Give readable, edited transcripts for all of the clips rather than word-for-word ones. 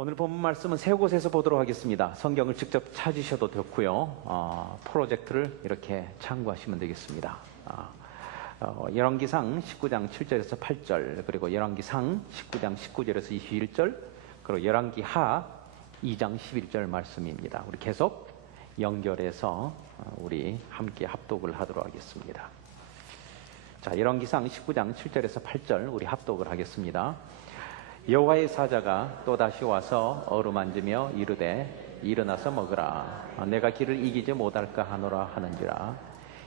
오늘 본문 말씀은 세 곳에서 보도록 하겠습니다. 성경을 직접 찾으셔도 좋고요. 프로젝트를 이렇게 참고하시면 되겠습니다. 열왕기상 19장 7절에서 8절, 그리고 열왕기상 19장 19절에서 21절, 그리고 열왕기하 2장 11절 말씀입니다. 우리 계속 연결해서 우리 함께 합독을 하도록 하겠습니다. 자, 열왕기상 19장 7절에서 8절 우리 합독을 하겠습니다. 여호와의 사자가 또다시 와서 어루만지며 이르되 일어나서 먹으라. 내가 길을 이기지 못할까 하노라 하는지라.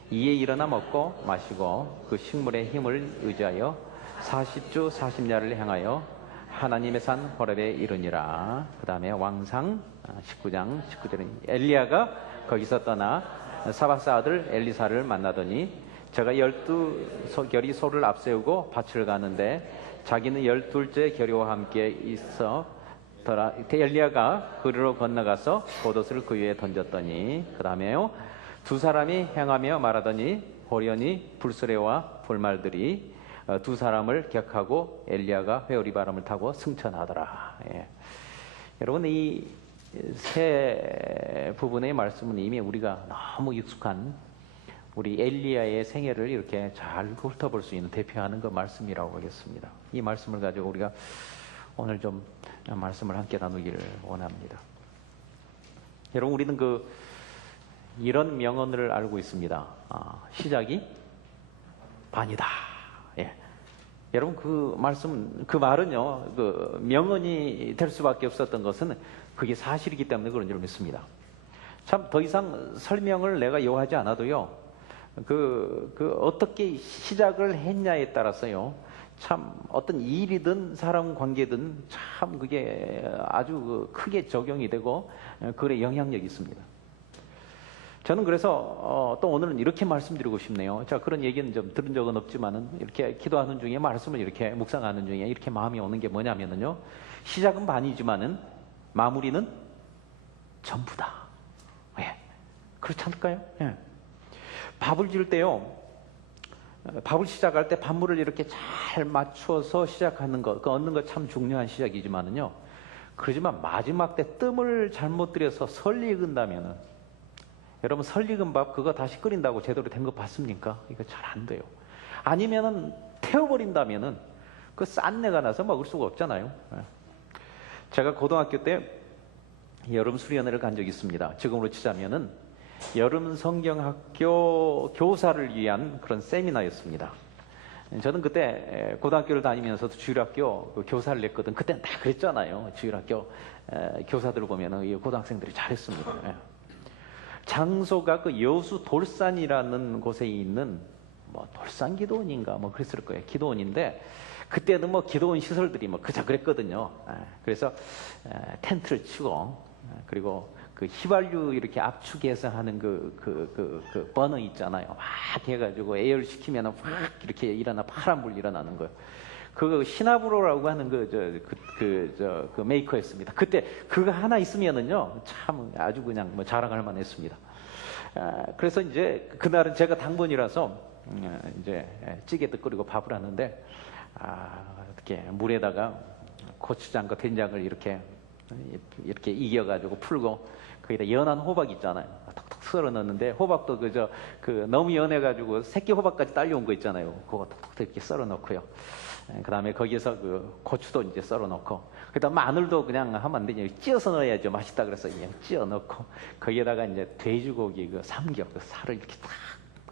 이에 일어나 먹고 마시고 그 식물의 힘을 의지하여 40주 40야를 행하여 하나님의 산 호렙에 이르니라. 그 다음에 왕상 19장 19절에 엘리야가 거기서 떠나 사밧사 아들 엘리사를 만나더니 저가 12결이 소를 앞세우고 밭을 가는데 자기는 12째 결의와 함께 있어더라. 엘리야가 그리로 건너가서 겉옷을 그 위에 던졌더니, 그 다음에요, 두 사람이 행하며 말하더니 호련히 불수레와 불말들이 두 사람을 격하고 엘리야가 회오리 바람을 타고 승천하더라. 예. 여러분, 이 세 부분의 말씀은 이미 우리가 너무 익숙한 우리 엘리야의 생애를 이렇게 잘 훑어볼 수 있는 대표하는 그 말씀이라고 하겠습니다. 이 말씀을 가지고 우리가 오늘 좀 말씀을 함께 나누기를 원합니다. 여러분, 우리는 이런 명언을 알고 있습니다. 시작이 반이다. 예. 여러분, 그 말은요, 명언이 될 수밖에 없었던 것은 그게 사실이기 때문에 그런 줄 믿습니다. 참, 더 이상 설명을 내가 요하지 않아도요, 어떻게 시작을 했냐에 따라서요, 참, 어떤 일이든 사람 관계든 참 그게 아주 크게 적용이 되고, 그에 영향력이 있습니다. 저는 그래서, 또 오늘은 이렇게 말씀드리고 싶네요. 자, 그런 얘기는 좀 들은 적은 없지만은, 이렇게 기도하는 중에 말씀을 이렇게 묵상하는 중에 이렇게 마음이 오는 게 뭐냐면요, 시작은 반이지만은, 마무리는 전부다. 예. 그렇지 않을까요? 예. 밥을 지을 때요, 밥을 시작할 때 밥물을 이렇게 잘 맞춰서 시작하는 것, 얻는 것 참 중요한 시작이지만은요, 그러지만 마지막 때 뜸을 잘못 들여서 설 익은다면은, 여러분, 설 익은 밥 그거 다시 끓인다고 제대로 된 거 봤습니까? 이거 잘 안 돼요. 아니면은 태워버린다면은 그 싼내가 나서 먹을 수가 없잖아요. 제가 고등학교 때 여름 수련회를 간 적이 있습니다. 지금으로 치자면은 여름 성경학교 교사를 위한 그런 세미나였습니다. 저는 그때 고등학교를 다니면서도 주일학교 교사를 냈거든. 그때는 다 그랬잖아요. 주일학교 교사들을 보면은 고등학생들이 잘했습니다. 장소가 여수 돌산이라는 곳에 있는 돌산 기도원인가 그랬을 거예요. 기도원인데 그때는 기도원 시설들이 그저 그랬거든요. 그래서 텐트를 치고, 그리고 휘발유 이렇게 압축해서 하는 버너 있잖아요. 막 해가지고 에어를 시키면 확 이렇게 파란불 일어나는 거예요. 시나브로라고 하는 메이커였습니다. 그때 그거 하나 있으면은요, 참 아주 그냥 자랑할 만했습니다. 그래서 이제 그날은 제가 당번이라서 이제 찌개도 끓이고 밥을 하는데, 이렇게 물에다가 고추장과 된장을 이렇게 이겨가지고 풀고, 거기다 연한 호박 있잖아요. 톡톡 썰어 넣는데, 호박도 너무 연해가지고 새끼 호박까지 딸려온 거 있잖아요. 그거 톡톡 이렇게 썰어 넣고요. 그 다음에 거기에서 고추도 이제 썰어 넣고, 그 다음 마늘도 그냥 하면 안 되죠. 찧어서 넣어야죠. 맛있다 그래서 그냥 찧어 넣고, 거기에다가 이제 돼지고기 삼겹, 살을 이렇게 딱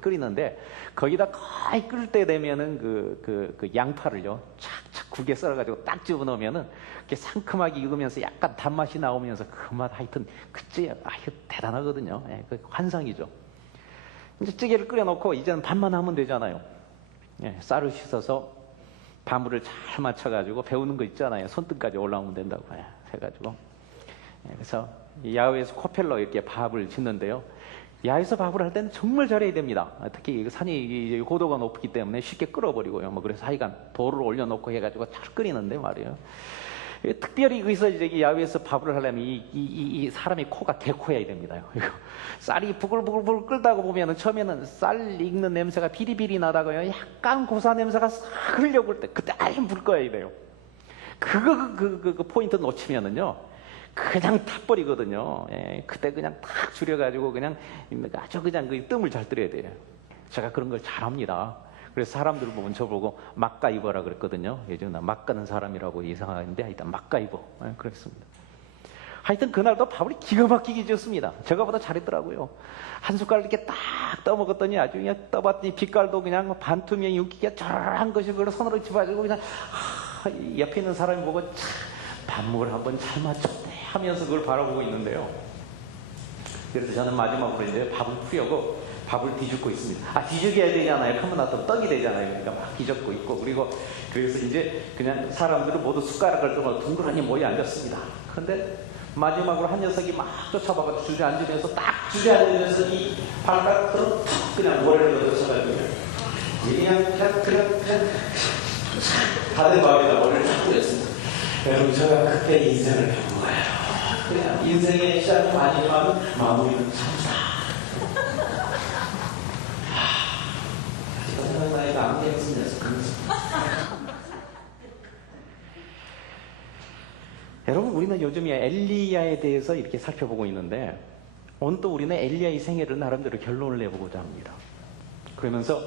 끓이는데, 거기다 거의 끓을 때 되면은 양파를요, 착착 국에 썰어가지고 딱 집어 넣으면은, 이렇게 상큼하게 익으면서 약간 단맛이 나오면서 그 맛 하여튼, 이거 대단하거든요. 예, 환상이죠. 이제 찌개를 끓여놓고, 이제는 밥만 하면 되잖아요. 예, 쌀을 씻어서 밥물을 잘 맞춰가지고 배우는 거 있잖아요. 손등까지 올라오면 된다고 해가지고. 예, 그래서 야외에서 코펠러 이렇게 밥을 짓는데요. 야외에서 밥을 할 때는 정말 잘해야 됩니다. 특히 산이 고도가 높기 때문에 쉽게 끓어버리고요. 그래서 하여간 돌을 올려놓고 해가지고 잘 끓이는데 말이에요. 특별히 여기서 이제 야외에서 밥을 하려면 이 사람의 코가 개코여야 됩니다. 쌀이 부글부글 끓다가 보면은 처음에는 쌀 익는 냄새가 비리비리 나다가요, 약간 고소한 냄새가 싹 흘려올 때, 그때 아예 불 꺼야 돼요. 그 포인트 놓치면은요, 그냥 타버리거든요. 예, 그때 그냥 탁 줄여가지고 그냥 아주 그냥 그 뜸을 잘 들여야 돼요. 제가 그런 걸 잘합니다. 그래서 사람들 보면 저보고 막가이버라 그랬거든요. 예전에 막 가는 사람이라고 이상한데 하여튼 막가이버. 예, 그랬습니다. 하여튼 그날도 밥을 기가 막히게 지었습니다. 저가보다 잘했더라고요. 한 숟갈 이렇게 딱 떠먹었더니 아주 그냥 떠봤더니 빛깔도 그냥 반투명이 윤기가 쩌르르한 것이 그걸 손으로 집어가지고 그냥 옆에 있는 사람이 보고 참 밥먹을 한번 잘 맞췄네 하면서 그걸 바라보고 있는데요. 그래서 저는 마지막으로 이제 밥을 풀려고 밥을 뒤집고 있습니다. 뒤죽여야 되잖아요. 그러면 나도 떡이 되잖아요. 그러니까 막 뒤집고 있고 그래서 이제 그냥 사람들은 모두 숟가락을 들고 둥그러니 모여 앉았습니다. 그런데 마지막으로 한 녀석이 막 쫓아봐가지고 주저앉으면서 딱 주저앉으면서 이 발가락으로 탁 그냥 모래를 넣어서가지고 그냥 다들 마음에다 모래를 탁 뿌렸습니다. 여러분 제가 그때 인생을 배운 거예요. 그냥 인생의 시작이 마지막은 마무리는 참다. 나이가 안 되었으면서 여러분 우리는 요즘에 엘리야에 대해서 이렇게 살펴보고 있는데 오늘 또 우리는 엘리야의 생애를 나름대로 결론을 내보고자 합니다. 그러면서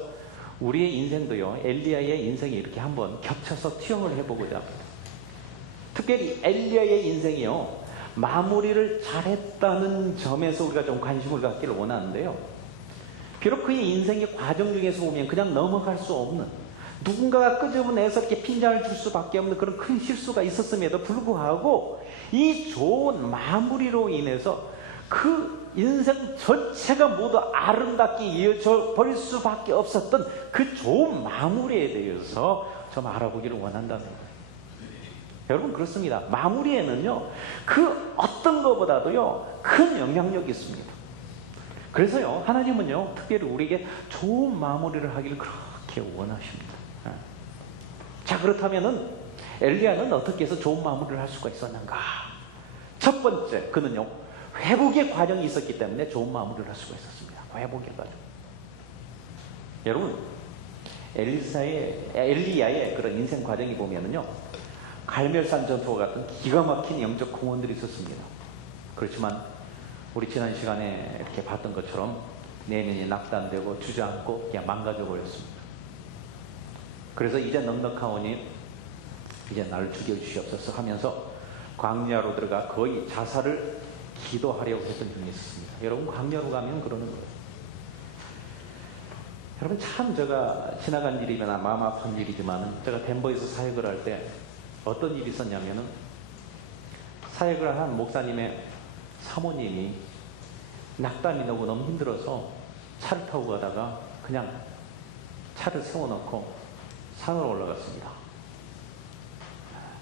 우리의 인생도요 엘리야의 인생이 이렇게 한번 겹쳐서 투영을 해보고자 합니다. 특별히 엘리야의 인생이요 마무리를 잘했다는 점에서 우리가 좀 관심을 갖기를 원하는데요. 비록 그의 인생의 과정 중에서 보면 그냥 넘어갈 수 없는 누군가가 끄집어내서 이렇게 핀잔을 줄 수밖에 없는 그런 큰 실수가 있었음에도 불구하고 이 좋은 마무리로 인해서 그 인생 전체가 모두 아름답게 이어져 버릴 수밖에 없었던 그 좋은 마무리에 대해서 좀 알아보기를 원한다는 거예요. 여러분 그렇습니다. 마무리에는요 그 어떤 것보다도요 큰 영향력이 있습니다. 그래서요 하나님은요 특별히 우리에게 좋은 마무리를 하기를 그렇게 원하십니다. 자 그렇다면은 엘리야는 어떻게 해서 좋은 마무리를 할 수가 있었는가? 첫 번째 그는요 회복의 과정이 있었기 때문에 좋은 마무리를 할 수가 있었습니다. 회복의 과정. 여러분 엘리야의 그런 인생 과정이 보면은요 갈멜산 전투와 같은 기가 막힌 영적 공헌들이 있었습니다. 그렇지만 우리 지난 시간에 이렇게 봤던 것처럼 내면이 낙단되고 주저앉고 그냥 망가져 버렸습니다. 그래서 이제 넉넉하오니 이제 나를 죽여주시옵소서 하면서 광야로 들어가 거의 자살을 기도하려고 했던 분이 있었습니다. 여러분 광야로 가면 그러는 거예요. 여러분 참 제가 지나간 일이거나 마음 아픈 일이지만 제가 덴버에서 사역을 할 때 어떤 일이 있었냐면은 사역을 한 목사님의 사모님이 낙담이 너무 힘들어서 차를 타고 가다가 그냥 차를 세워놓고 산으로 올라갔습니다.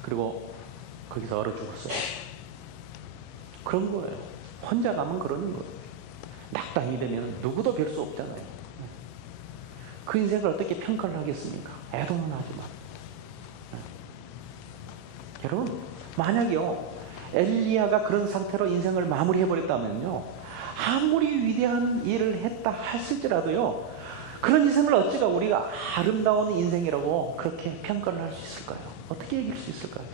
그리고 거기서 얼어 죽었어요. 그런 거예요. 혼자 가면 그러는 거예요. 낙담이 되면 누구도 별 수 없잖아요. 그 인생을 어떻게 평가를 하겠습니까? 애도는 하지만. 여러분 만약에요 엘리야가 그런 상태로 인생을 마무리해버렸다면요 아무리 위대한 일을 했다 했을지라도요 그런 인생을 어찌가 우리가 아름다운 인생이라고 그렇게 평가를 할 수 있을까요? 어떻게 얘기할 수 있을까요?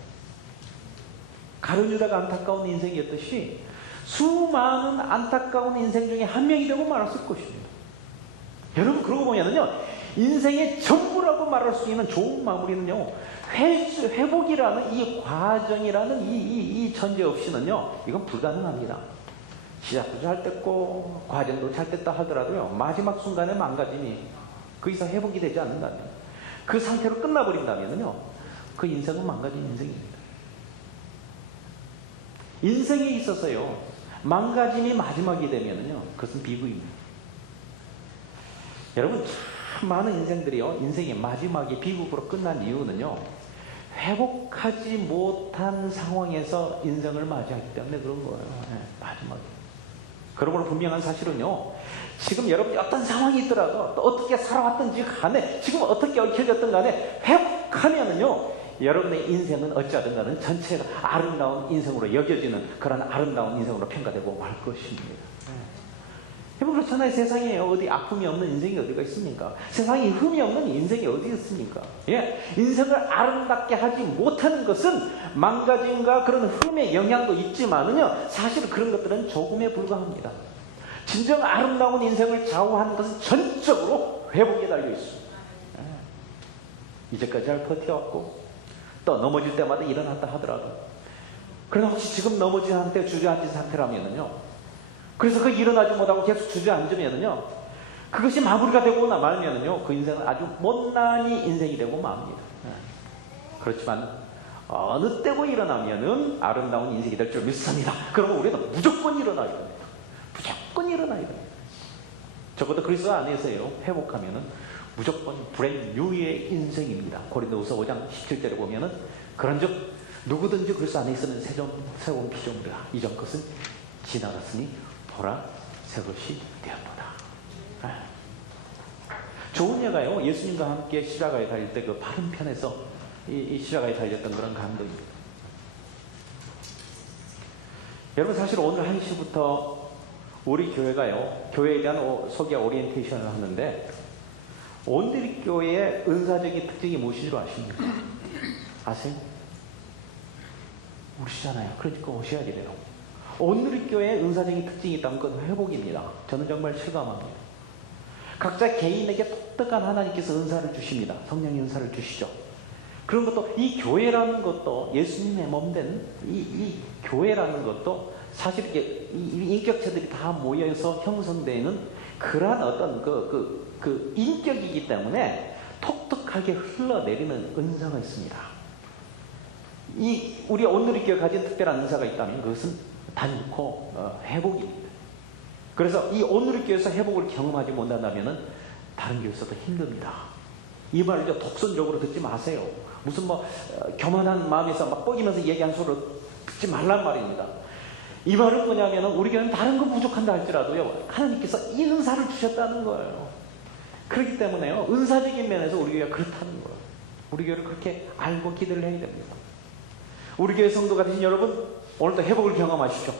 가룟유다가 안타까운 인생이었듯이 수많은 안타까운 인생 중에 한 명이 되고 말았을 것입니다. 여러분 그러고 보면은요 인생의 전부라고 말할 수 있는 좋은 마무리는요 회복이라는 이 과정이라는 이 전제 없이는요 이건 불가능합니다. 시작도 잘 됐고 과정도 잘 됐다 하더라도요 마지막 순간에 망가짐이 그 이상 회복이 되지 않는다면 그 상태로 끝나버린다면요 그 인생은 망가진 인생입니다. 인생에 있어서요 망가짐이 마지막이 되면요 그것은 비극입니다. 여러분 참 많은 인생들이요 인생의 마지막이 비극으로 끝난 이유는요 회복하지 못한 상황에서 인생을 맞이하기 때문에 그런 거예요. 네, 마지막에. 그러므로 분명한 사실은요 지금 여러분이 어떤 상황이 있더라도 또 어떻게 살아왔든지 간에 지금 어떻게 얽혀졌든 간에 회복하면은요 여러분의 인생은 어찌하든 간에 전체가 아름다운 인생으로 여겨지는 그런 아름다운 인생으로 평가되고 말 것입니다. 여러분 그렇잖아요. 세상에 어디 아픔이 없는 인생이 어디가 있습니까? 세상에 흠이 없는 인생이 어디 있습니까? 예, 인생을 아름답게 하지 못하는 것은 망가짐과 그런 흠의 영향도 있지만은요, 사실 그런 것들은 조금에 불과합니다. 진정 아름다운 인생을 좌우하는 것은 전적으로 회복에 달려 있습니다. 예. 이제까지 잘 버텨왔고 또 넘어질 때마다 일어났다 하더라도, 그러나 혹시 지금 넘어진 상태, 주저앉은 상태라면은요, 그래서 그 일어나지 못하고 계속 주저앉으면은요, 그것이 마무리가 되고나 말면은요, 그 인생은 아주 못난이 인생이 되고 맙니다. 그렇지만 어느 때고 일어나면은 아름다운 인생이 될 줄 믿습니다. 그러면 우리는 무조건 일어나야 됩니다. 무조건 일어나야 됩니다. 적어도 그리스도 안에서요, 회복하면은 무조건 브랜뉴의 인생입니다. 고린도후서 5장 17절에 보면은, 그런즉 누구든지 그리스도 안에 있으면 새로운 피조물이라, 이전 것은 지나갔으니 보라 새 것이 되었도다. 좋은 예가요, 예수님과 함께 십자가에 달릴 때 그 바른 편에서 이 십자가에 달렸던 그런 감동입니다. 여러분, 사실 오늘 1시부터 우리 교회가요, 교회에 대한 소개와 오리엔테이션을 하는데, 오늘의 교회의 은사적인 특징이 무엇인 줄 아십니까? 아세요? 우시잖아요. 그러니까 오셔야 돼요. 오늘의 교회의 은사적인 특징이 있다면 그건 회복입니다. 저는 정말 실감합니다. 각자 개인에게 독특한 하나님께서 은사를 주십니다. 성령의 은사를 주시죠. 그런 것도, 이 교회라는 것도, 예수님의 몸된 이 교회라는 것도 사실 이렇게 이 인격체들이 다 모여서 형성되는 그러한 어떤 그 인격이기 때문에 톡톡하게 흘러내리는 은사가 있습니다. 우리 오늘의 교회가 가진 특별한 은사가 있다면 그것은 단코 회복입니다. 그래서 이 오늘의 교회에서 회복을 경험하지 못한다면 다른 교회에서도 힘듭니다. 이 말을 독선적으로 듣지 마세요. 무슨 교만한 마음에서 막 뻐기면서 얘기한 소리를 듣지 말란 말입니다. 이 말은 뭐냐면, 우리 교회는 다른 건 부족한다 할지라도요, 하나님께서 이 은사를 주셨다는 거예요. 그렇기 때문에요, 은사적인 면에서 우리 교회가 그렇다는 거예요. 우리 교회를 그렇게 알고 기대를 해야 됩니다. 우리 교회 성도가 되신 여러분, 오늘도 회복을 경험하십시오.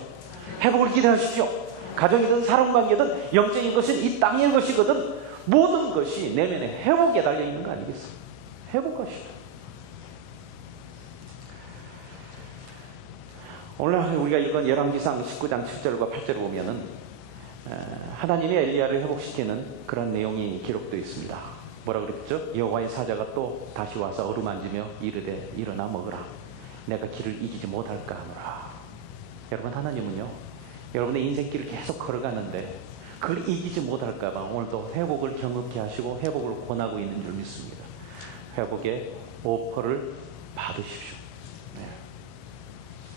회복을 기대하십시오. 가정이든 사람관계든 영적인 것은 이 땅의 것이거든 모든 것이 내면의 회복에 달려있는 거 아니겠어요? 회복하시죠. 오늘 우리가 읽은 열왕기상 19장 7절과 8절을 보면은 하나님이 엘리야를 회복시키는 그런 내용이 기록되어 있습니다. 뭐라 그랬죠? 여호와의 사자가 또 다시 와서 어루만지며 이르되 일어나 먹으라. 내가 길을 이기지 못할까 하노라. 여러분, 하나님은요, 여러분의 인생길을 계속 걸어가는데 그걸 이기지 못할까 봐 오늘도 회복을 경험케 하시고 회복을 권하고 있는 줄 믿습니다. 회복의 오퍼를 받으십시오.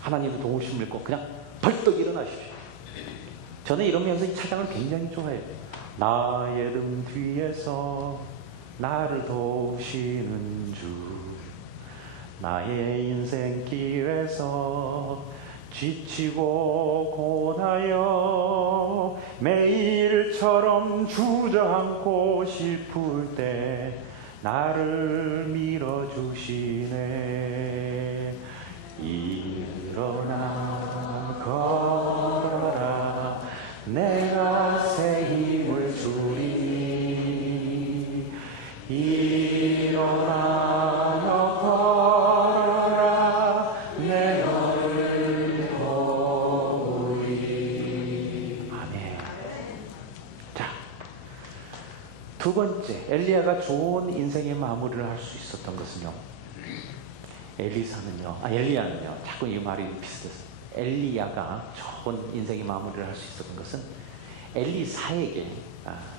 하나님의 도우심을 믿고 그냥 벌떡 일어나십시오. 저는 이러면서 이 찬양을 굉장히 좋아해요. 나의 등 뒤에서 나를 도우시는 주, 나의 인생길에서 지치고 고나여 매일처럼 주저앉고 싶을 때 나를 밀어주시네. 일어나 걸어라. 내가 새 힘을 주리. 일어나 너 걸어라. 내 너를 도우리. 아멘. 자, 두 번째, 엘리야가 좋은 인생의 마무리를 할 수 있었던 것은요, 엘리야는요, 자꾸 이 말이 비슷했어요. 엘리야가 좋은 인생의 마무리를 할 수 있었던 것은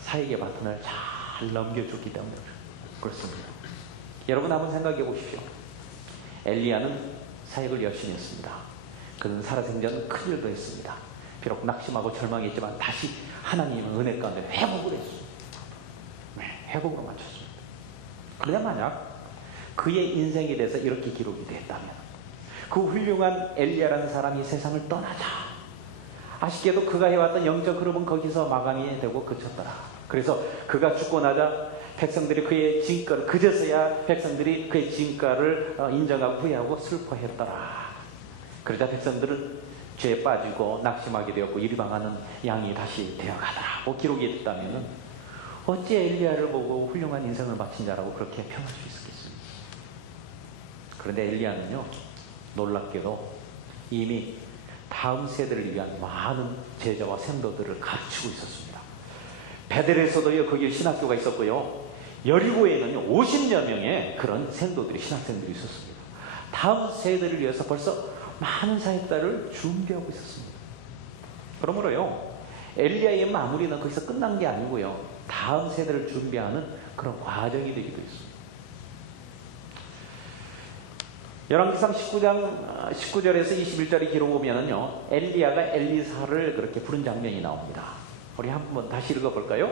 사에게 바톤을 잘 넘겨주기 때문에 그렇습니다. 여러분 한번 생각해 보십시오. 엘리야는 사역을 열심히 했습니다. 그는 살아생전 큰 일도 했습니다. 비록 낙심하고 절망했지만 다시 하나님의 은혜 가운데 회복을 했습니다. 회복으로 맞췄습니다. 그러나 만약 그의 인생에 대해서 이렇게 기록이 됐다면, 그 훌륭한 엘리야라는 사람이 세상을 떠나자, 아쉽게도 그가 해왔던 영적 흐름은 거기서 마감이 되고 그쳤더라. 그래서 그가 죽고 나자 백성들이 그의 진가를, 그제서야 백성들이 그의 진가를 인정하고 후회하고 슬퍼했더라. 그러자 백성들은 죄에 빠지고 낙심하게 되었고 일방하는 양이 다시 되어가더라고 기록이 됐다면은 어찌 엘리야를 보고 훌륭한 인생을 마친 자라고 그렇게 평할 수 있었겠습니까? 그런데 엘리야는요, 놀랍게도 이미 다음 세대를 위한 많은 제자와 생도들을 갖추고 있었습니다. 베델에서도 거기에 신학교가 있었고요, 여리고에는 50여 명의 그런 생도들이, 신학생들이 있었습니다. 다음 세대를 위해서 벌써 많은 사역자를 준비하고 있었습니다. 그러므로요, 엘리야의 마무리는 거기서 끝난 게 아니고요, 다음 세대를 준비하는 그런 과정이 되기도 했습니다. 열왕기상 19절에서 21절의 기록 보면은요, 엘리야가 엘리사를 그렇게 부른 장면이 나옵니다. 우리 한번 다시 읽어볼까요?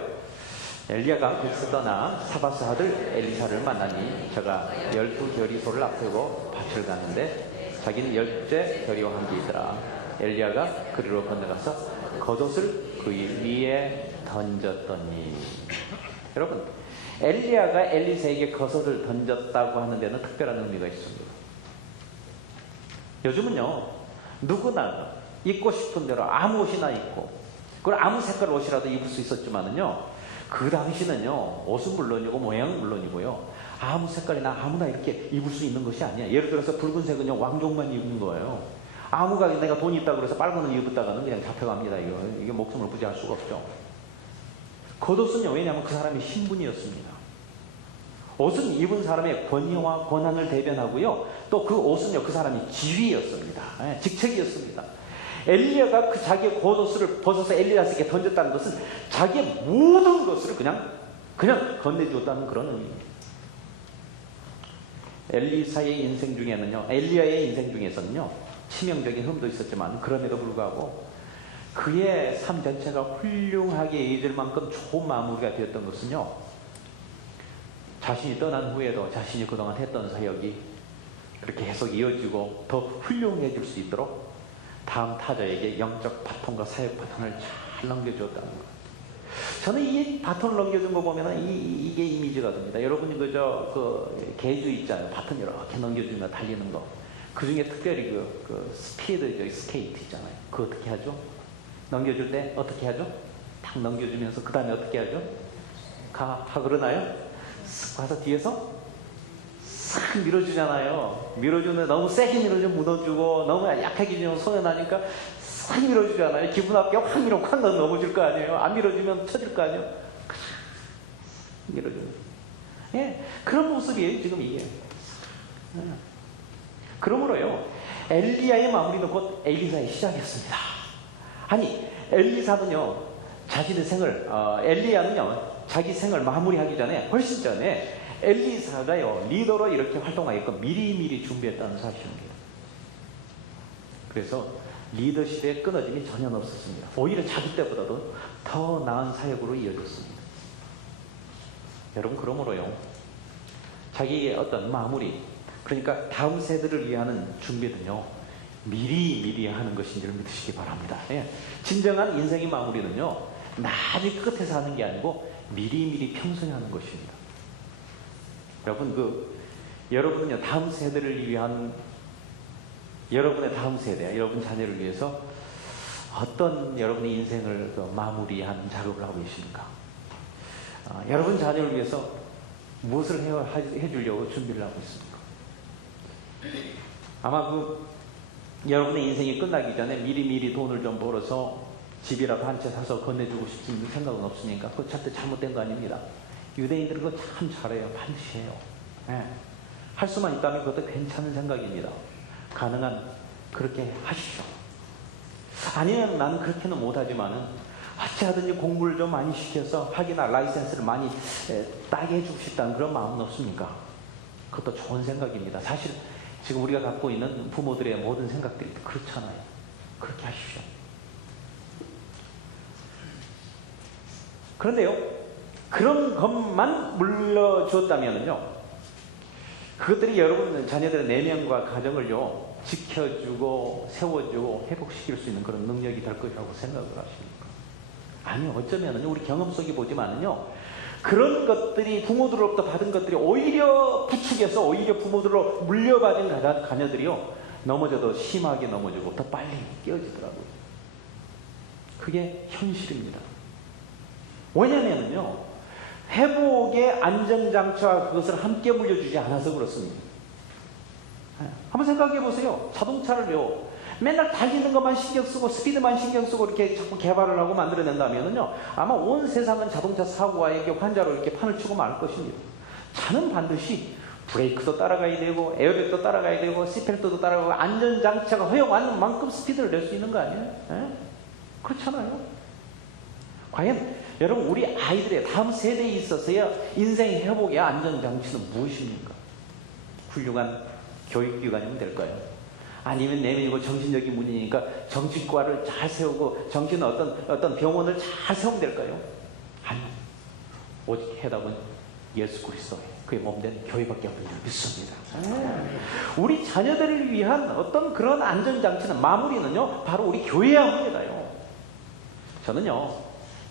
엘리야가 거기서 떠나 사바스 아들 엘리사를 만나니 저가 12겨리소를 앞세우고 밭을 가는데 자기는 10째 겨리와 함께 있더라. 엘리야가 그리로 건너가서 겉옷을 그 위에 던졌더니. 여러분, 엘리야가 엘리사에게 겉옷을 던졌다고 하는 데는 특별한 의미가 있습니다. 요즘은요, 누구나 입고 싶은 대로 아무 옷이나 입고, 그걸 아무 색깔 옷이라도 입을 수 있었지만은요, 그 당시는요, 옷은 물론이고 모양은 물론이고요, 아무 색깔이나 아무나 이렇게 입을 수 있는 것이 아니야. 예를 들어서 붉은색은요, 왕족만 입는 거예요. 아무가 내가 돈이 있다고 해서 빨간 옷 입었다가는 그냥 잡혀갑니다. 이게 목숨을 부지할 수가 없죠. 겉옷은요, 왜냐하면 그 사람의 신분이었습니다. 옷은 입은 사람의 권위와 권한을 대변하고요, 또 그 옷은요, 그 사람의 지위였습니다. 직책이었습니다. 엘리야가 그 자기의 겉옷을 벗어서 엘리야에게 던졌다는 것은 자기의 모든 것을 그냥 건네주었다는 그런 의미입니다. 엘리사의 인생 중에는요, 엘리야의 인생 중에서는요, 치명적인 흠도 있었지만 그럼에도 불구하고 그의 삶 전체가 훌륭하게 이어질 만큼 좋은 마무리가 되었던 것은요, 자신이 떠난 후에도 자신이 그동안 했던 사역이 그렇게 계속 이어지고 더 훌륭해질 수 있도록 다음 타자에게 영적 바톤과 사역 바톤을 잘 넘겨주었다는 것. 저는 이 바톤을 넘겨준 거 보면은 이게 이미지가 됩니다. 여러분이 그 개주 있잖아요. 바톤 이렇게 넘겨주며 달리는 거. 그 중에 특별히 그 스피드 스케이트 있잖아요. 그거 어떻게 하죠? 넘겨줄 때 어떻게 하죠? 탁 넘겨주면서 그 다음에 어떻게 하죠? 그러나요? 쓱 가서 뒤에서 싹 밀어주잖아요. 밀어주는데 너무 세게 밀어주면 무너지고 너무 약하게 밀면 손에 나니까 싹 밀어주잖아요. 기분 나쁘게 확 밀어 확 넘어질 거 아니에요. 안 밀어주면 쳐질 거 아니에요. 밀어주는. 예, 그런 모습이에요. 지금 이게. 그러므로요, 엘리야의 마무리는 곧 엘리사의 시작이었습니다. 아니, 엘리사는요, 자신의 생을, 엘리야는요, 자기 생을 마무리하기 전에, 훨씬 전에 엘리사가요, 리더로 이렇게 활동하게끔 미리미리 준비했다는 사실입니다. 그래서 리더십의 끊어짐이 전혀 없었습니다. 오히려 자기 때보다도 더 나은 사역으로 이어졌습니다. 여러분, 그러므로요, 자기의 어떤 마무리, 그러니까 다음 세대를 위한 준비는요, 미리 하는 것인 줄 믿으시기 바랍니다. 예. 진정한 인생의 마무리는요, 나중에 끝에서 하는 게 아니고 미리 평소에 하는 것입니다. 여러분, 여러분은요, 다음 세대를 위한, 여러분의 다음 세대, 여러분 자녀를 위해서 어떤 여러분의 인생을 마무리하는 작업을 하고 계십니까? 여러분 자녀를 위해서 무엇을 해주려고 준비를 하고 있습니까? 아마 여러분의 인생이 끝나기 전에 미리 돈을 좀 벌어서 집이라도 한 채 사서 건네주고 싶은 생각은 없으니까 그거 절대 잘못된 거 아닙니다. 유대인들은 그거 참 잘해요. 반드시 해요. 네. 할 수만 있다면 그것도 괜찮은 생각입니다. 가능한 그렇게 하십시오. 아니면 나는 그렇게는 못하지만은 어찌하든지 공부를 좀 많이 시켜서 학위나 라이센스를 많이 따게 해주고 싶다는 그런 마음은 없습니까? 그것도 좋은 생각입니다. 사실 지금 우리가 갖고 있는 부모들의 모든 생각들이 그렇잖아요. 그렇게 하십시오. 그런데요, 그런 것만 물려주었다면요, 그것들이 여러분 자녀들의 내면과 가정을요, 지켜주고 세워주고 회복시킬 수 있는 그런 능력이 될 것이라고 생각을 하십니까? 아니요, 어쩌면은요, 우리 경험 속에 보지만은요, 그런 것들이 부모들로부터 받은 것들이 오히려 부축해서 오히려 부모들로 물려받은 자녀들이요, 넘어져도 심하게 넘어지고 더 빨리 깨어지더라고요. 그게 현실입니다. 왜냐면요, 회복의 안전장치와 그것을 함께 물려주지 않아서 그렇습니다. 한번 생각해 보세요. 자동차를요, 맨날 달리는 것만 신경 쓰고 스피드만 신경 쓰고 이렇게 자꾸 개발을 하고 만들어낸다면요, 아마 온 세상은 자동차 사고와 이렇게 환자로 이렇게 판을 치고 말 것입니다. 차는 반드시 브레이크도 따라가야 되고 에어백도 따라가야 되고 시트벨트도 따라가고 안전장치가 허용하는 만큼 스피드를 낼 수 있는 거 아니에요? 에? 그렇잖아요. 과연 여러분, 우리 아이들의 다음 세대에 있어서야 인생 회복의 안전장치는 무엇입니까? 훌륭한 교육기관이면 될까요? 아니면 내면이고 정신적인 문제니까 정신과를 잘 세우고 정신 어떤 병원을 잘 세우면 될까요? 아니요. 오직 해답은 예수 그리스도의 그의 몸된 교회밖에 없는 줄 믿습니다. 우리 자녀들을 위한 어떤 그런 안전장치는, 마무리는요, 바로 우리 교회에 합니다요. 저는요,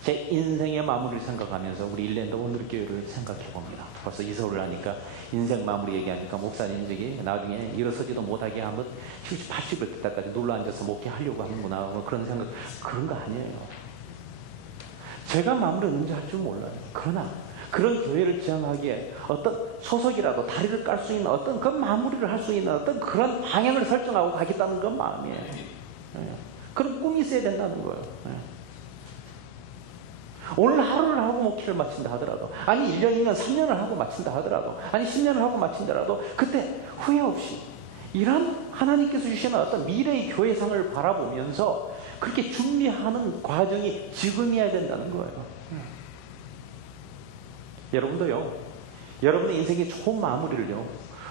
제 인생의 마무리를 생각하면서 우리 일랜드 온누리교회를 생각해 봅니다. 벌써 이사를 하니까 인생 마무리 얘기하니까 목사님 저기 나중에 일어서지도 못하게 한번 70, 80일 때까지 눌러 앉아서 목회하려고 하는구나, 뭐 그런 생각. 그런 거 아니에요. 제가 마무리 언제 할 줄 몰라요. 그러나 그런 교회를 지향하기에 어떤 소속이라도 다리를 깔 수 있는 어떤 그 마무리를 할 수 있는 어떤 그런 방향을 설정하고 가겠다는 건 마음이에요. 그런 꿈이 있어야 된다는 거예요. 오늘 하루를 하고 목회를 마친다 하더라도, 아니 1년이면 3년을 하고 마친다 하더라도, 아니 10년을 하고 마친다라도 그때 후회 없이 이런 하나님께서 주시는 어떤 미래의 교회상을 바라보면서 그렇게 준비하는 과정이 지금이어야 된다는 거예요. 여러분도요, 여러분의 인생의 좋은 마무리를요,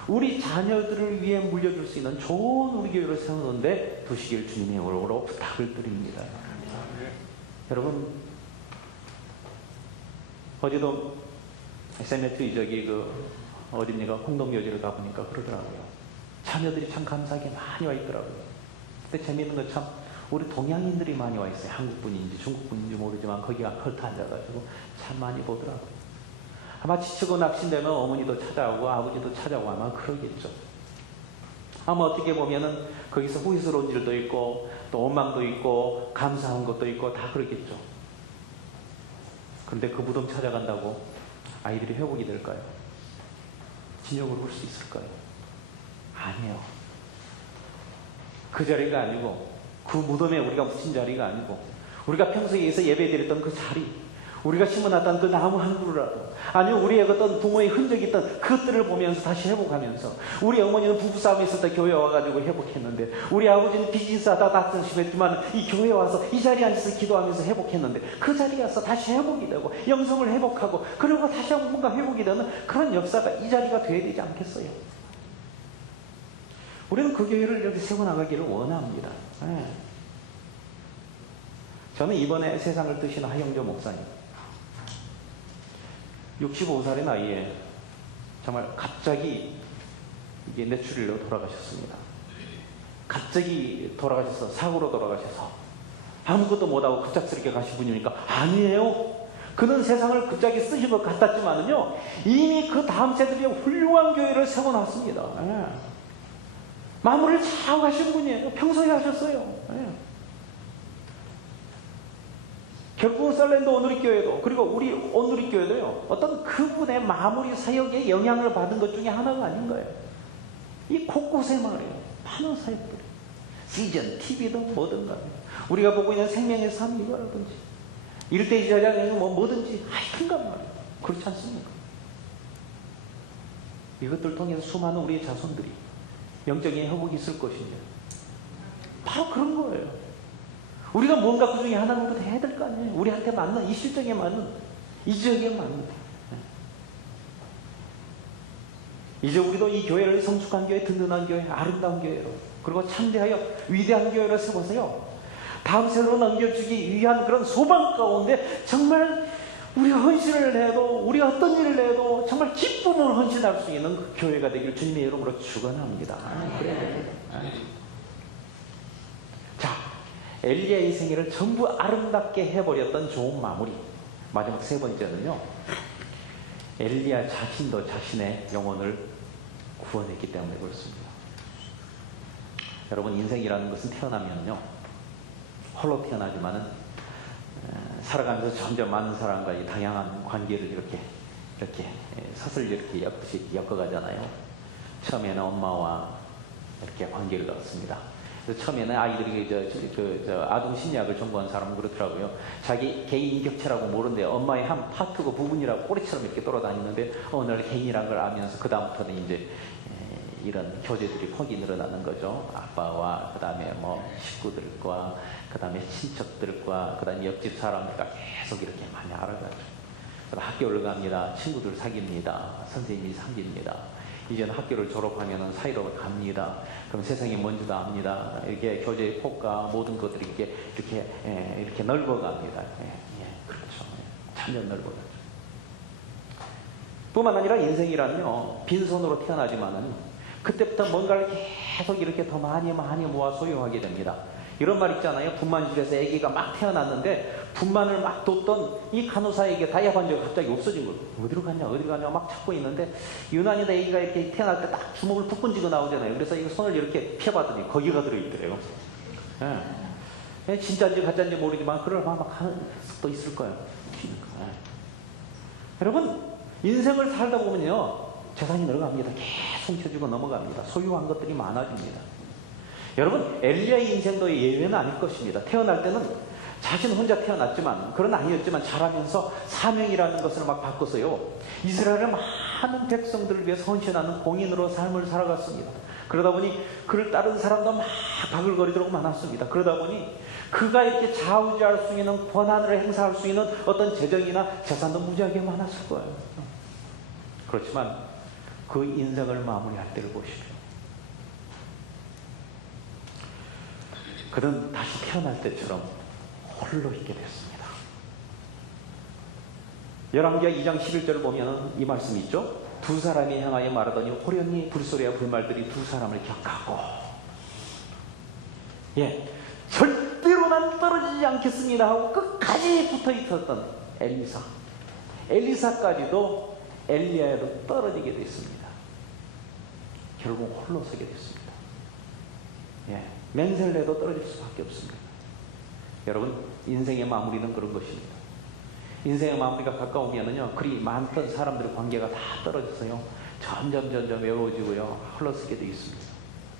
우리 자녀들을 위해 물려줄 수 있는 좋은 우리 교회를 세우는데 두시길 주님의 이름으로 부탁을 드립니다. 여러분, 어제도 세메트리 저기 어딥니까, 공동묘지를 가보니까 그러더라고요. 자녀들이 참 감사하게 많이 와 있더라고요. 근데 재미있는 건 참 우리 동양인들이 많이 와 있어요. 한국분인지 중국분인지 모르지만 거기가 컬트 앉아가지고 참 많이 보더라고요. 아마 지치고 납신되면 어머니도 찾아오고 아버지도 찾아오고 아마 그러겠죠. 아마 어떻게 보면은 거기서 후회스러운 일도 있고 또 원망도 있고 감사한 것도 있고 다 그러겠죠. 그런데 그 무덤 찾아간다고 아이들이 회복이 될까요? 진영으로 올 수 있을까요? 아니에요. 그 자리가 아니고, 그 무덤에 우리가 묻힌 자리가 아니고, 우리가 평소에서 예배드렸던 그 자리, 우리가 심어놨던 그 나무 한 그루라도, 아니면 우리의 어떤 부모의 흔적이 있던 그것들을 보면서 다시 회복하면서, 우리 어머니는 부부싸움이 있을 때 교회 와가지고 회복했는데, 우리 아버지는 비즈니스 하다 다툼심했지만 이 교회에 와서 이 자리에 앉아서 기도하면서 회복했는데, 그 자리에 와서 다시 회복이 되고 영성을 회복하고 그리고 다시 한번 뭔가 회복이 되는 그런 역사가 이 자리가 돼야 되지 않겠어요? 우리는 그 교회를 이렇게 세워나가기를 원합니다. 저는 이번에 세상을 뜨신 하영조 목사님, 65살의 나이에 정말 갑자기 이게 뇌출혈로 돌아가셨습니다. 갑자기 돌아가셔서, 사고로 돌아가셔서 아무것도 못하고 급작스럽게 가신 분이니까 아니에요. 그는 세상을 급작이 쓰신 것 같았지만은요, 이미 그 다음 세대에 훌륭한 교회를 세워놨습니다. 마무리를 잘 하신 분이에요. 평소에 하셨어요. 결국은 썰랜드 온누리교회도, 그리고 우리 온누리교회도요, 어떤 그분의 마무리 사역에 영향을 받은 것 중에 하나가 아닌가요? 이 곳곳에 말이에요. 많은 사역들이. 시즌, TV든 뭐든 간에. 우리가 보고 있는 생명의 삶 이거라든지, 일대지 자장에서 뭐든지 하여튼간 말이에요. 그렇지 않습니까? 이것들 통해서 수많은 우리의 자손들이 영적인 회복이 있을 것인데, 바로 그런 거예요. 우리가 뭔가 그 중에 하나라도 해야 될 거 아니에요. 우리한테 맞는, 이 실정에 맞는, 이 지역에 맞는. 이제 우리도 이 교회를 성숙한 교회, 든든한 교회, 아름다운 교회로, 그리고 참대하여 위대한 교회로 세워서요, 다음 세대로 넘겨주기 위한 그런 소망 가운데 정말 우리가 헌신을 해도, 우리가 어떤 일을 해도 정말 기쁨을 헌신할 수 있는 그 교회가 되기를 주님의 이름으로 축원합니다. 그래야 자, 엘리야의 생애를 전부 아름답게 해버렸던 좋은 마무리. 마지막 세 번째는요, 엘리야 자신도 자신의 영혼을 구원했기 때문에 그렇습니다. 여러분, 인생이라는 것은 태어나면요, 홀로 태어나지만은 살아가면서 점점 많은 사람과의 다양한 관계를 이렇게 사슬 이렇게 엮어가잖아요. 처음에는 엄마와 이렇게 관계를 넣었습니다. 그래서 처음에는 아이들이 아동 심리학을 전공한 사람은 그렇더라고요. 자기 개인 인격체라고 모르는데 엄마의 한 파트고 부분이라고 꼬리처럼 이렇게 돌아다니는데 어느 날 개인이라는 걸 알면서 그 다음부터는 이제 이런 교제들이 폭이 늘어나는 거죠. 아빠와 그 다음에 뭐 식구들과 그 다음에 친척들과 그 다음에 옆집 사람들과 계속 이렇게 많이 알아가죠. 학교를 갑니다. 친구들 사깁니다. 선생님이 사깁니다. 이제는 학교를 졸업하면 사이로 갑니다. 그럼 세상이 뭔지도 압니다. 이렇게 교제의 폭과 모든 것들이 이렇게 넓어갑니다. 그렇죠. 점점 넓어가죠. 뿐만 아니라 인생이라면요, 빈손으로 태어나지만은 그때부터 뭔가를 계속 이렇게 더 많이 모아 소유하게 됩니다. 이런 말 있잖아요. 분만실에서 아기가 막 태어났는데 분만을 막 뒀던 이 간호사에게 다이아반지가 갑자기 없어진 거예요. 어디로 갔냐 막 찾고 있는데 유난히도 아기가 이렇게 태어날 때 딱 주먹을 푹 번지고 나오잖아요. 그래서 이 손을 이렇게 펴봤더니 거기가 들어있더래요. 진짜인지 가짜인지 모르지만 그럴 막 하는 또 있을 거예요. 여러분, 인생을 살다 보면요, 재산이 늘어갑니다. 계속 훔쳐지고 넘어갑니다. 소유한 것들이 많아집니다. 여러분, 엘리야의 인생도 예외는 아닐 것입니다. 태어날 때는 자신 혼자 태어났지만, 그런 아니었지만 자라면서 사명이라는 것을 막 바꿨어요. 이스라엘의 많은 백성들을 위해 헌신하는 공인으로 삶을 살아갔습니다. 그러다 보니 그를 따른 사람도 막 바글거리도록 많았습니다. 그러다 보니 그가 이렇게 좌우지할 수 있는 권한을 행사할 수 있는 어떤 재정이나 재산도 무지하게 많았을 거예요. 그렇지만 그 인생을 마무리할 때를 보십시오. 그는 다시 태어날 때처럼 홀로 있게 됐습니다. 열왕기하 2장 11절을 보면 이 말씀이 있죠. 두 사람이 향하여 말하더니 호련히 불소리와 불말들이 두 사람을 격하고, 절대로 난 떨어지지 않겠습니다 하고 끝까지 붙어 있었던 엘리사까지도 엘리야에도 떨어지게 됐습니다. 결국 홀로 서게 됐습니다. 맹세를 떨어질 수밖에 없습니다. 여러분, 인생의 마무리는 그런 것입니다. 인생의 마무리가 가까우면은요, 그리 많던 사람들의 관계가 다 떨어져서요, 점점 외로워지고요, 홀로서게 되어 있습니다.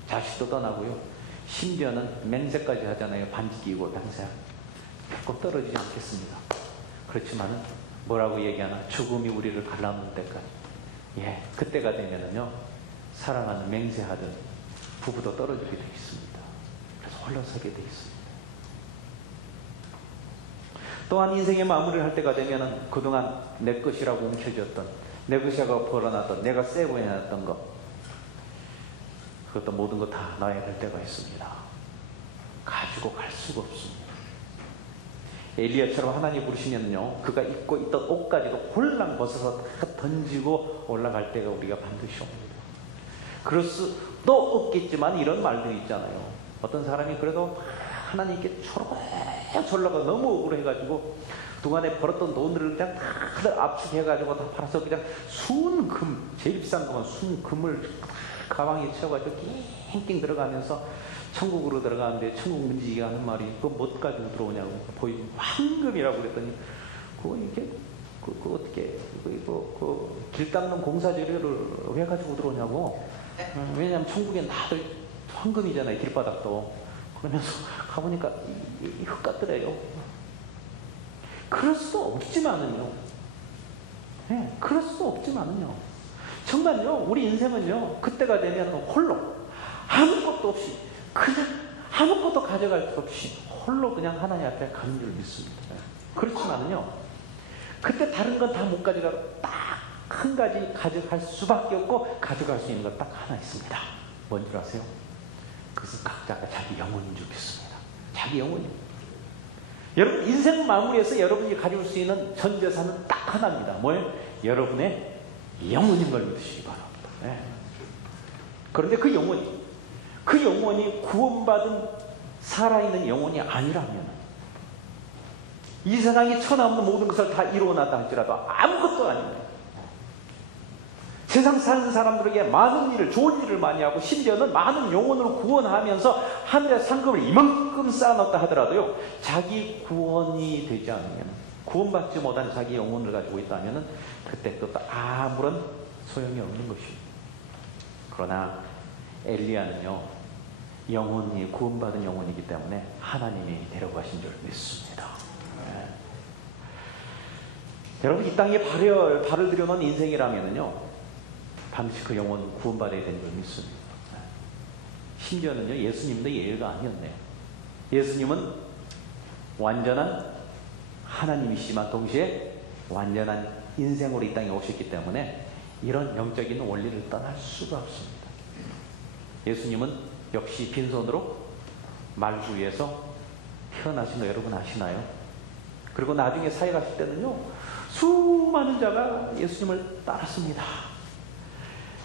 자식도 떠나고요, 심지어는 맹세까지 하잖아요. 반지 끼고 당장 꼭 떨어지지 않겠습니다. 그렇지만은 뭐라고 얘기하나? 죽음이 우리를 갈라놓을 때까지. 그때가 되면은요, 사랑하는 맹세하던 부부도 떨어지게 되어 있습니다. 그래서 홀로서게 되어 있습니다. 또한 인생의 마무리를 할 때가 되면은 그동안 내 것이라고 움켜쥐었던, 내 것이라고 벌어놨던, 내가 세고 해놨던 것, 그것도 모든 것 다 놔야 될 때가 있습니다. 가지고 갈 수가 없습니다. 엘리야처럼 하나님 부르시면요, 그가 입고 있던 옷까지도 홀랑 벗어서 다 던지고 올라갈 때가 우리가 반드시 옵니다. 그럴 수도 없겠지만 이런 말들이 있잖아요. 어떤 사람이 그래도 하나님께 졸라가 너무 억울해가지고 그동안에 벌었던 돈들을 그냥 다들 압축해가지고 다 팔아서 그냥 순금, 제일 비싼 거면 순금을 가방에 채워가지고 낑낑 들어가면서 천국으로 들어가는데 천국 문지기가 하는 말이 그거 뭐 가지고 들어오냐고 보이면 황금이라고 그랬더니 그거 이렇게 그 어떻게 길 닦는 공사 재료를 왜 가지고 들어오냐고. 왜냐하면 천국에 다들 황금이잖아요, 길바닥도. 그러면서 가보니까 흙 같더래요. 그럴 수도 없지만은요. 그럴 수도 없지만은요. 정말요, 우리 인생은요, 그때가 되면 홀로 아무것도 없이, 그냥 아무것도 가져갈 수 없이 홀로 그냥 하나님 앞에 가는 줄 믿습니다. 그렇지만은요, 그때 다른 건 다 못 가져가고 딱 한 가지 가져갈 수밖에 없고 가져갈 수 있는 건 딱 하나 있습니다. 뭔 줄 아세요? 그것은 각자가 자기 영혼인 줄 믿습니다. 자기 영혼입니다. 여러분, 인생 마무리에서 여러분이 가질 수 있는 전 재산은 딱 하나입니다. 뭐예요? 여러분의 영혼인 걸 믿으시기 바랍니다. 그런데 그 영혼이 구원받은 살아있는 영혼이 아니라면 이 세상에 천하없는 모든 것을 다 이루어놨다 할지라도 아무것도 아닙니다. 세상 사는 사람들에게 많은 일을, 좋은 일을 많이 하고 심지어는 많은 영혼을 구원하면서 하늘의 상급을 이만큼 쌓아놨다 하더라도요, 자기 구원이 되지 않으면, 구원받지 못한 자기 영혼을 가지고 있다면 그때 또 아무런 소용이 없는 것입니다. 그러나 엘리야는요, 영혼이, 구원받은 영혼이기 때문에 하나님이 데려가신 줄 믿습니다. 네. 여러분, 이 땅에 발을 들여놓은 인생이라면요, 반드시 그 영혼 구원받아야 되는 걸 믿습니다. 심지어는요, 예수님도 예외가 아니었네요. 예수님은 완전한 하나님이시지만 동시에 완전한 인생으로 이 땅에 오셨기 때문에 이런 영적인 원리를 떠날 수가 없습니다. 예수님은 역시 빈손으로 말구 위에서 태어나신 거 여러분 아시나요? 그리고 나중에 사회 가실 때는요, 수많은 자가 예수님을 따랐습니다.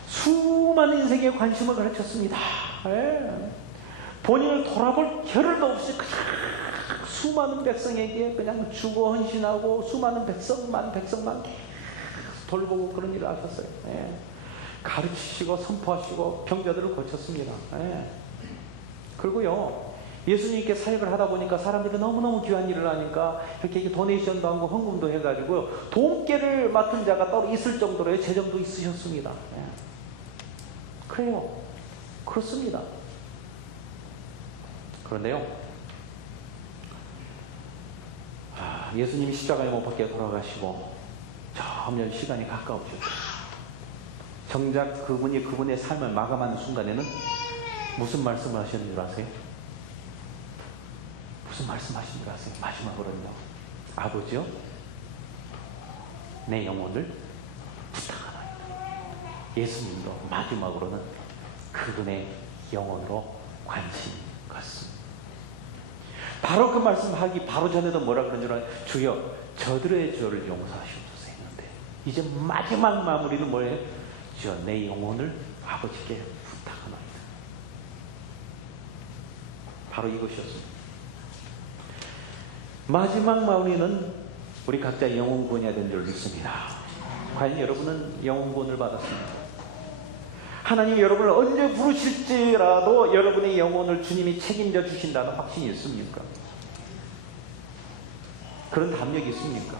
수많은 인생에 관심을 가르쳤습니다. 예. 본인을 돌아볼 겨를도 없이 그냥 수많은 백성에게 그냥 주고 헌신하고 수많은 백성만 돌보고 그런 일을 하셨어요. 예. 가르치시고 선포하시고 병자들을 고쳤습니다. 예. 그리고요, 예수님께 사역을 하다 보니까 사람들이 너무너무 귀한 일을 하니까 이렇게 도네이션도 하고 헌금도 해가지고 돈깨를 맡은 자가 따로 있을 정도로의 재정도 있으셨습니다. 예. 그래요. 그렇습니다. 그런데요, 예수님이 십자가에 못 박혀 돌아가시고 점점 시간이 가까워졌어요. 정작 그분이 그분의 삶을 마감하는 순간에는 무슨 말씀을 하셨는 줄 아세요? 무슨 말씀하신 줄 아세요? 마지막으로는요, 아버지요, 내 영혼을 부탁하나이다. 예수님도 마지막으로는 그분의 영혼으로 관심이 갔습니다. 바로 그 말씀하기 바로 전에도 뭐라 그런 줄 알아요? 주여, 저들의 죄를 용서하시옵소서 했는데 이제 마지막 마무리는 뭐예요? 주여, 내 영혼을 아버지께 부탁하나이다. 바로 이것이었습니다. 마지막 마무리는 우리 각자 영혼 구원해야 되는 줄 믿습니다. 과연 여러분은 영혼 구원을 받았습니까? 하나님이 여러분을 언제 부르실지라도 여러분의 영혼을 주님이 책임져 주신다는 확신이 있습니까? 그런 담력이 있습니까?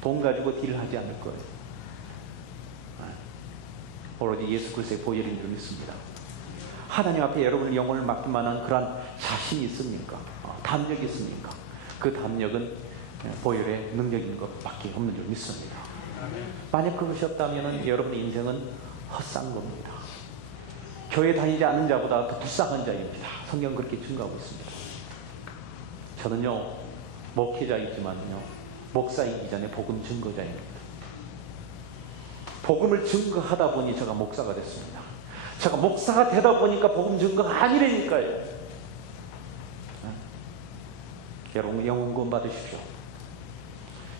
돈 가지고 딜을 하지 않을 거예요. 오로지 예수 그리스도의 보혈인 줄 믿습니다. 하나님 앞에 여러분의 영혼을 맡길 만한 그런 자신이 있습니까? 담력이 있습니까? 그 담력은 보혈의 능력인 것밖에 없는 줄 믿습니다. 만약 그것이 없다면 여러분의 인생은 헛산 겁니다. 교회 다니지 않는 자보다 더 불쌍한 자입니다. 성경 그렇게 증거하고 있습니다. 저는요, 목회자이지만요, 목사이기 전에 복음 증거자입니다. 복음을 증거하다 보니 제가 목사가 됐습니다. 제가 목사가 되다 보니까 복음 증거가 아니라니까요. 여러분, 영혼 구원 받으십시오.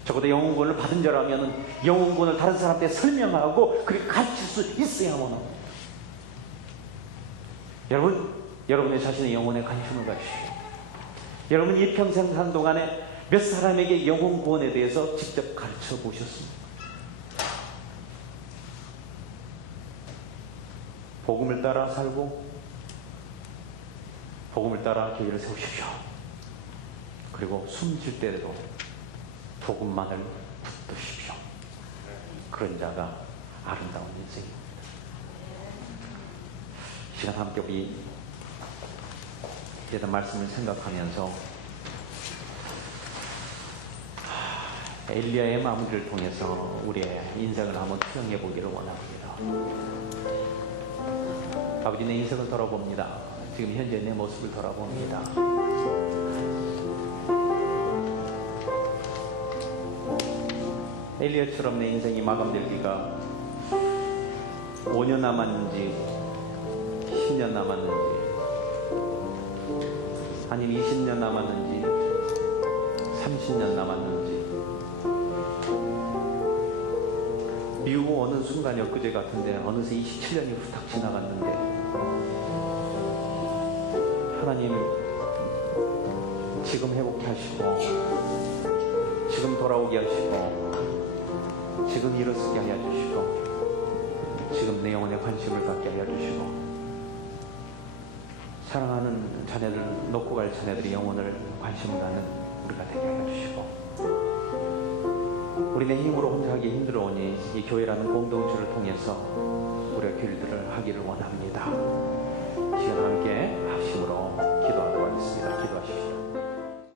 적어도 영혼 구원을 받은 자라면 영혼 구원을 다른 사람한테 설명하고 그렇게 가르칠 수 있어야만 합니다. 여러분, 여러분의 자신의 영혼에 관심을 가지십시오. 여러분, 이 평생 산 동안에 몇 사람에게 영혼 구원에 대해서 직접 가르쳐 보셨습니까? 복음을 따라 살고 복음을 따라 교회를 세우십시오. 그리고 숨쉴 때에도 복음만을 붙드십시오. 그런 자가 아름다운 인생입니다. 이 시간 함께 우리 이제 말씀을 생각하면서 엘리야의 마무리를 통해서 우리의 인생을 한번 투영해 보기를 원합니다. 아버지, 내 인생을 돌아봅니다. 지금 현재 내 모습을 돌아봅니다. 엘리야처럼 내 인생이 마감되기가 5년 남았는지 10년 남았는지 아니면 20년 남았는지 30년 남았는지 미국 어느 순간 엊그제 같은데 어느새 27년이 후딱 지나갔는데 하나님 지금 회복케 하시고 지금 돌아오게 하시고 지금 일어서게 하여 주시고 지금 내 영혼에 관심을 갖게 하여 주시고 사랑하는 자녀들, 놓고 갈 자녀들의 영혼을 관심을 갖는 우리가 되게 하여 주시고 우리 내 힘으로 혼자 하기 힘들어오니 이 교회라는 공동체를 통해서 우리가 그 일들을 하기를 원합니다.